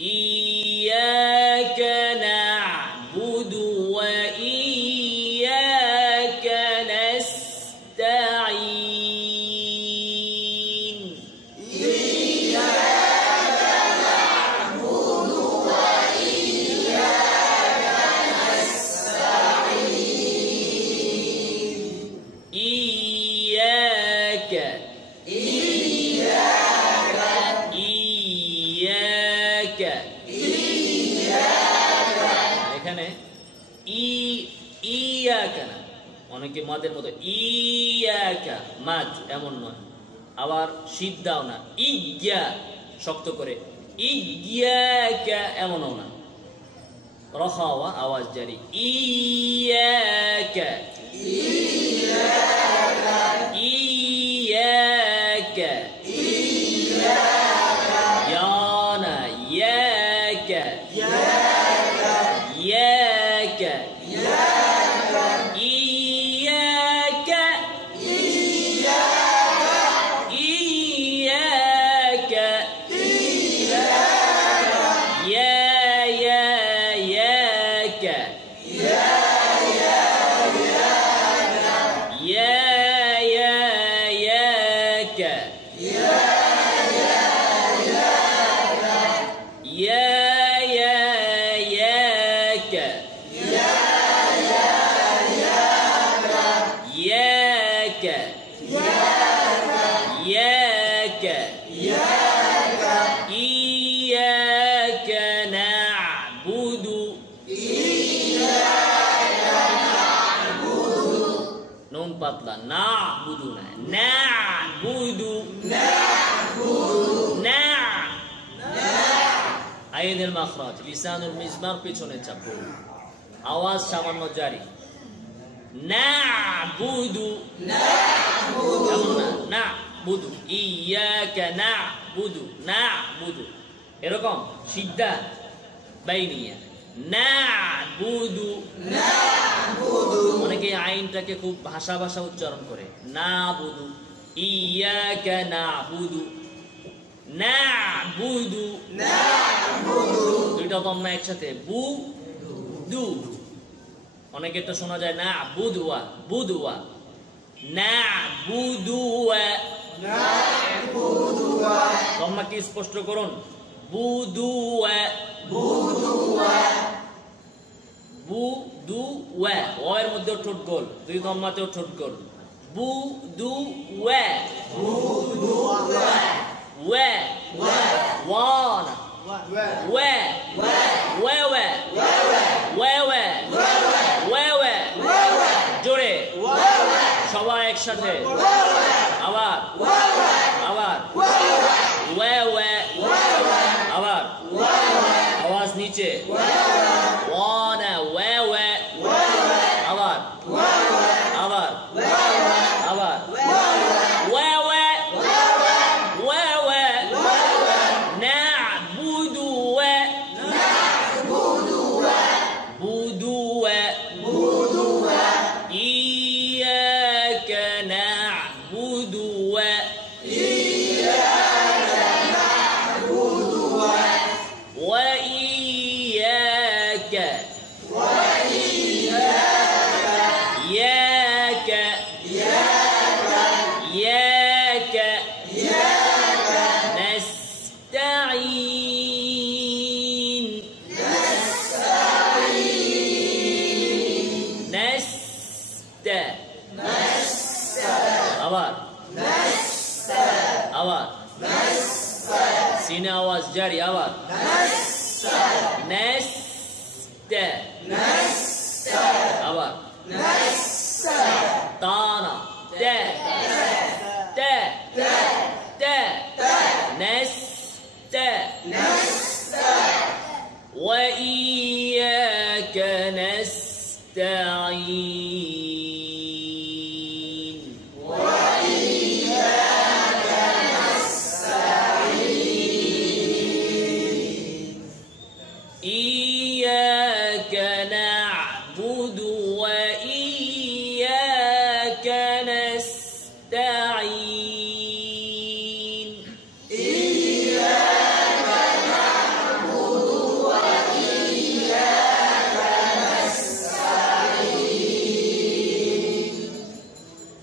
إياك نعبد وإياك نستعين إياك نعبد وإياك نستعين إياك এখানে ইয়াকা না, অনেকে মাদের মতো ইয়াকা মাদ এমন নয়, আবার শীত দাও না, ইয়া শক্ত করে ইয়াকা এমনও না, রখাওয়া আওয়াজ জারি ইয়াকা إياك ইয়াকা ইয়ানা ইয়াকা ইয়াকা إياك إياك يا ياك يا ياك يا ياك ياك ياك إياك نعبد نون بطلة نعبدنا نعبد عين المخرج لسان المزمار পিছনে চাপো আওয়াজ সামান্য জারি না'বুদু না'বুদু ইয়াকা না'বুদু এরকম সিদ্ধা বাইনিয়া না'বুদু অনেকে আইনটাকে খুব ভাষা উচ্চারণ করে না'বুদু ইয়াকা না'বুদু দুইটা দম্মা একসাথে দু অনেকে তো শোনা যায় না বুদুয়া দম্মা কি স্পষ্ট করুন বুদুয়া ও এর মধ্যে ঠোঁট গোল, দুই দম্মাতেও ঠোঁট গোল বুদুয়া ওয়ানা জোরে সবাই একসাথে আবার আবার আওয়াজ নিচে ওয়ানা আবার إياك نعبد وإياك ياك نستعين আবার সিনে আওয়াজ জারি আবার আবার তানা وإياك نستعين إياك